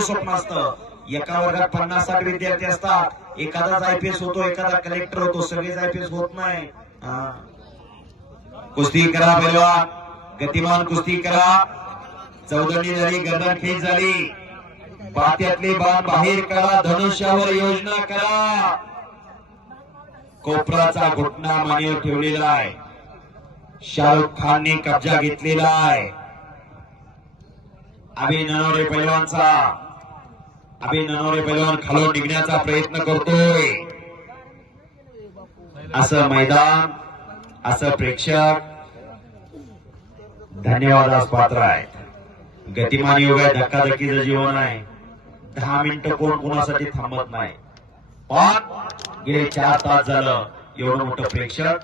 स्वप्न असतं. एका वर्गात पन्नास साठ विद्यार्थी असतात. एखादाच आयपीएस होतो एखादा कलेक्टर होतो. सगळेच आयपीएस होत नाही. कुस्ती करा पैलवान. गतिमान कुस्ती करा. चौदणी झाली गर्दनखेच झाली. पात्यातले बाण बाहेर करा धनुष्यावर योजना करा. कोपराचा घुटना मानेवर ठेवलेला आहे. शाहरुख खानने कब्जा घेतलेला आहे. अभि ननवरे पैलवानचा. अभि ननवरे पैलवान खालून निघण्याचा प्रयत्न करतोय. असं मैदान असं प्रेक्षक धन्यवादास पात्र आहे. गतिमान योग आहे धक्काधक्कीचं जीवन आहे. दहा मिनिटं कोण कोणासाठी थांबत नाही. पण गेले चार तास झालं एवढं मोठं प्रेक्षक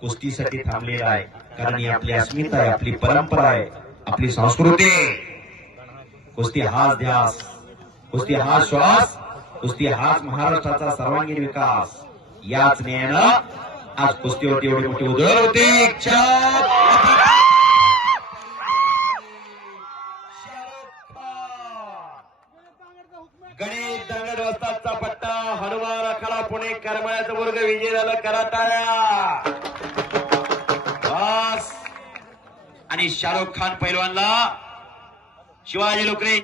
कुस्तीसाठी थांबलेलं आहे. कारण ही आपली अस्मिता आहे आपली परंपरा आहे आपली संस्कृती कुस्ती हाच ध्यास. कुस्ती हा श्वास कुस्ती हाच महाराष्ट्राचा सर्वांगीण विकास. याच न्यायानं आज कुस्तीवरती एवढी मोठी उदळ होती. गणेश दंगड वस्ताचा पट्टा हनुमान अखाडा पुणे करमाळ्याचा वर्ग विजय झाला करा आणि शाहरुख खान पैलवानला शिवाजी लोकरे